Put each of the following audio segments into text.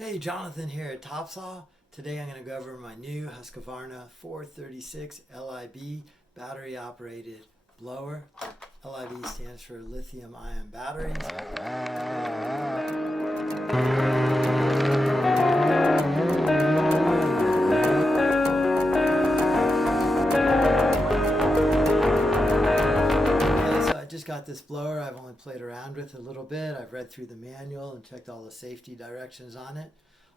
Hey, Jonathan here at TopSaw. Today I'm going to go over my new Husqvarna 436 LiB battery operated blower. LiB stands for lithium ion batteries. I just got this blower. I've only played around with it a little bit. I've read through the manual and checked all the safety directions on it.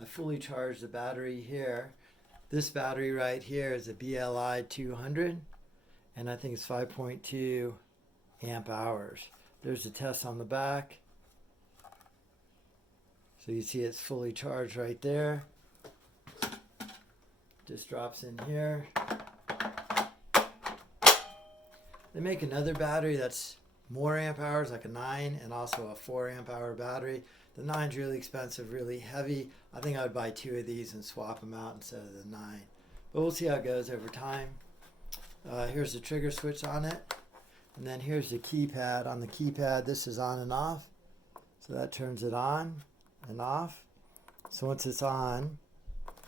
I fully charged the battery here. This battery right here is a BLI 200 and I think it's 5.2 amp hours. There's the test on the back. So you see it's fully charged right there. Just drops in here. They make another battery that's more amp hours, like a 9 and also a 4 amp hour battery. The 9's really expensive, really heavy. I think I would buy 2 of these and swap them out instead of the 9. But we'll see how it goes over time. Here's the trigger switch on it. And then here's the keypad. On the keypad, this is on and off. So that turns it on and off. So once it's on,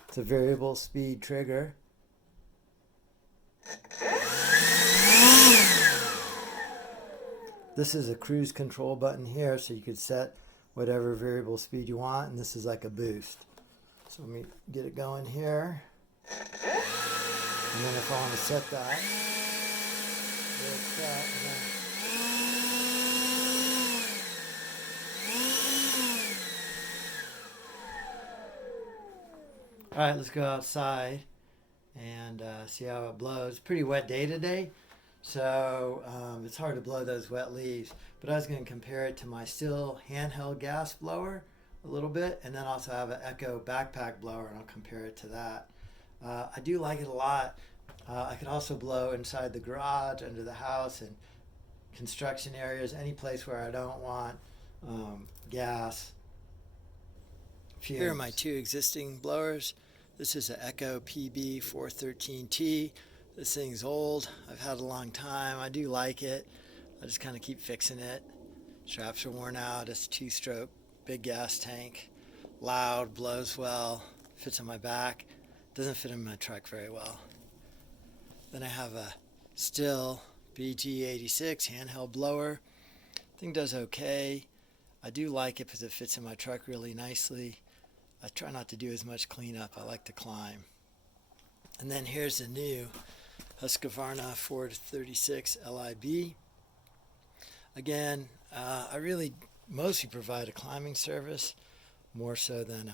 it's a variable speed trigger. This is a cruise control button here, so you could set whatever variable speed you want, and this is like a boost. So let me get it going here. And then if I want to set that, there's that. Alright, let's go outside and see how it blows. Pretty wet day today. So it's hard to blow those wet leaves, but I was going to compare it to my Stihl handheld gas blower a little bit, and then also have an Echo backpack blower, and I'll compare it to that. I do like it a lot. I could also blow inside the garage, under the house, and construction areas, any place where I don't want gas fumes. Here are my 2 existing blowers. This is an Echo PB 413T. This thing's old. I've had it a long time. I do like it. I just kind of keep fixing it. Straps are worn out. It's a 2-stroke, big gas tank. Loud, blows well, fits on my back. Doesn't fit in my truck very well. Then I have a Stihl BG86 handheld blower. Thing does okay. I do like it because it fits in my truck really nicely. I try not to do as much cleanup. I like to climb. And then here's the new Husqvarna 436 LiB. Again, I really mostly provide a climbing service, more so than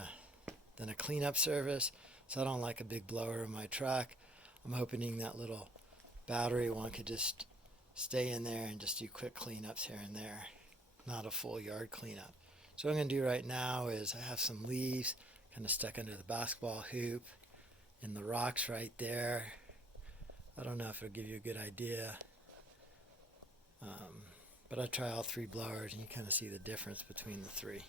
a cleanup service. So I don't like a big blower in my truck. I'm hoping that little battery one could just stay in there and just do quick cleanups here and there, not a full yard cleanup. So what I'm going to do right now is I have some leaves kind of stuck under the basketball hoop in the rocks right there. I don't know if it'll give you a good idea, but I try all 3 blowers and you kind of see the difference between the 3.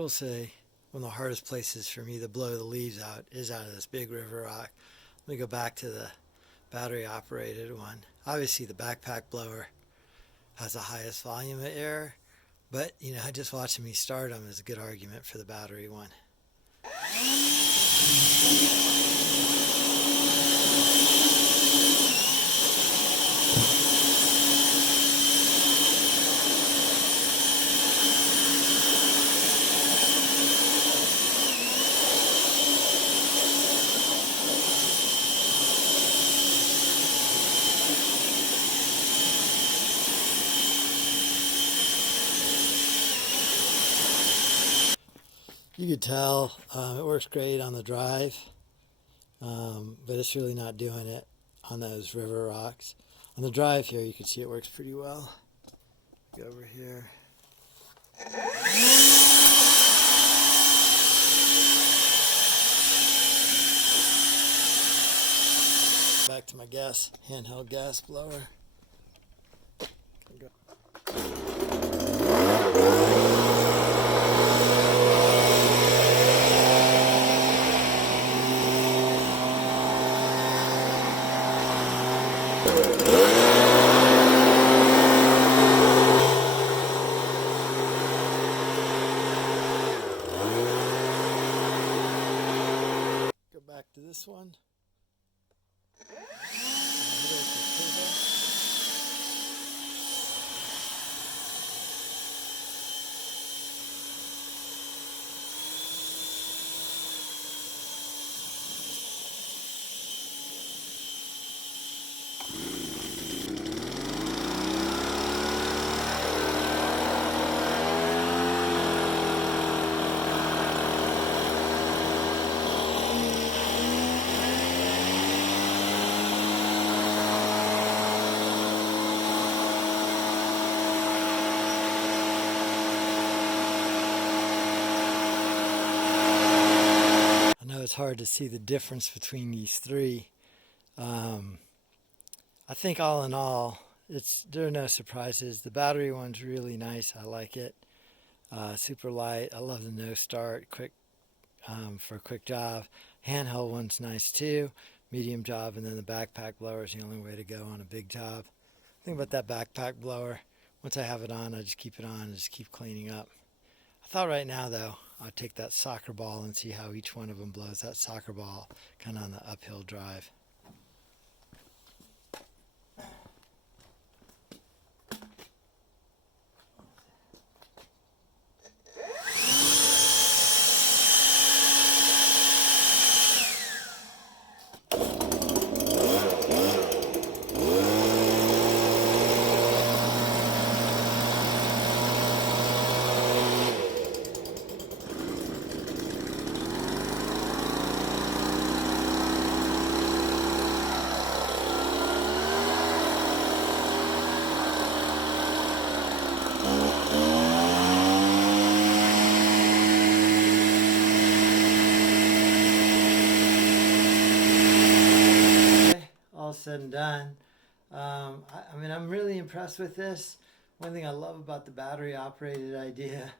will say one of the hardest places for me to blow the leaves out is out of this big river rock. Let me go back to the battery operated one. Obviously the backpack blower has the highest volume of air, but you know, just watching me start them is a good argument for the battery one. You could tell it works great on the drive, but it's really not doing it on those river rocks. On the drive here, you can see it works pretty well. Go over here. Back to my handheld gas blower. Go back to this one. It's hard to see the difference between these three. I think all in all, there are no surprises. The battery one's really nice. I like it. Super light. I love the no start, quick for a quick job. Handheld one's nice too. Medium job, and then the backpack blower is the only way to go on a big job. The thing about that backpack blower, once I have it on, I just keep it on and just keep cleaning up. I thought right now though, I'll take that soccer ball and see how each one of them blows that soccer ball kind of on the uphill drive. Said and done. I mean, I'm really impressed with this. One thing I love about the battery operated idea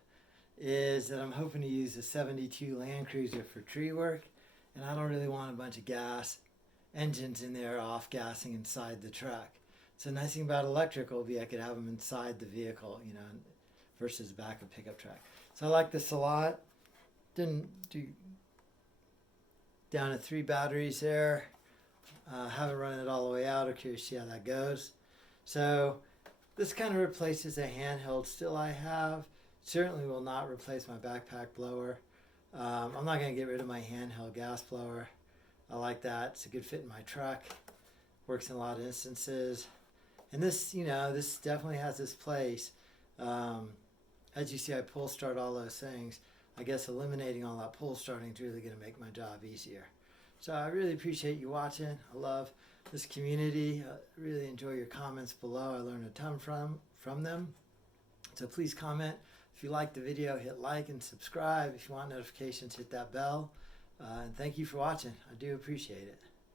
is that I'm hoping to use a 72 Land Cruiser for tree work, and I don't really want a bunch of gas engines in there off gassing inside the truck. So the nice thing about electric will be I could have them inside the vehicle, you know, versus the back of a pickup truck. So I like this a lot. Didn't do down to 3 batteries there. Haven't run it all the way out. I'm curious to see how that goes. So this kind of replaces a handheld Stihl I have. Certainly will not replace my backpack blower. I'm not going to get rid of my handheld gas blower. I like that. It's a good fit in my truck. Works in a lot of instances. And this, you know, this definitely has this place. As you see, I pull start all those things. I guess eliminating all that pull starting is really going to make my job easier. So I really appreciate you watching. I love this community. I really enjoy your comments below. I learned a ton from them. So please comment. If you like the video, hit like and subscribe. If you want notifications, hit that bell. And thank you for watching. I do appreciate it.